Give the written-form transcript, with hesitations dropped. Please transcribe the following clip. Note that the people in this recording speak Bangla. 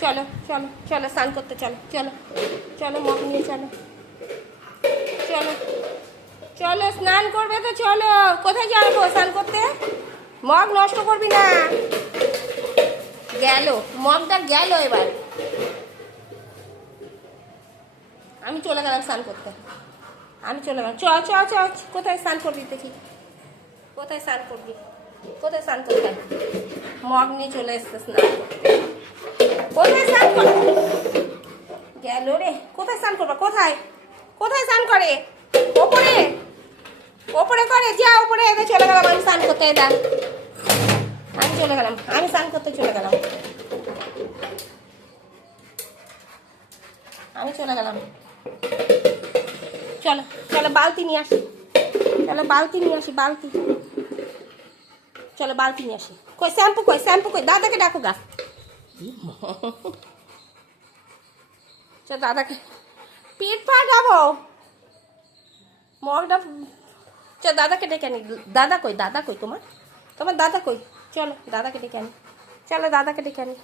চলো চলো চলো স্নান করতে চলো চলো চলো মগ নিয়ে চলো চলো চলো স্নান করবে তো চলো। কোথায় যাবো স্নান করতে? মগ নষ্ট করবি না। গেল মগটা গেল এবার। আমি চলে গেলাম স্নান করতে। আমি চলে গেলাম। চ চ চ কোথায় স্নান করবি দেখি? কোথায় স্নান করবি? কোথায় স্নান করতে? মগ নিয়ে চলে এসছে স্নান করতে। কোথায় স্নান কর? গেল রে। কোথায় স্নান করবা? কোথায় কোথায় স্নান করে? ওপরে ওপরে করে যা ওপরে। এদের চলে গেলাম আমি স্নান করতে। এদা আমি চলে গেলাম। আমি স্নান করতে চলে গেলাম। আমি চলে গেলাম। চলো চলো বালতি নিয়ে আসি। চলো বালতি নিয়ে আসি। বালতি চলো বালতি নিয়ে আসি। কই শ্যাম্পু কই? শ্যাম্পু কই? দাদাকে ডাকো গা। চল দাদাকে পিঠ পা যাবো মগটা। চল দাদাকে ডেকে আনি। দাদা কই? দাদা কই তোমার? তোমার দাদা কই? চলো দাদাকে ডেকে আনি। চলো দাদাকে ডেকে আনি।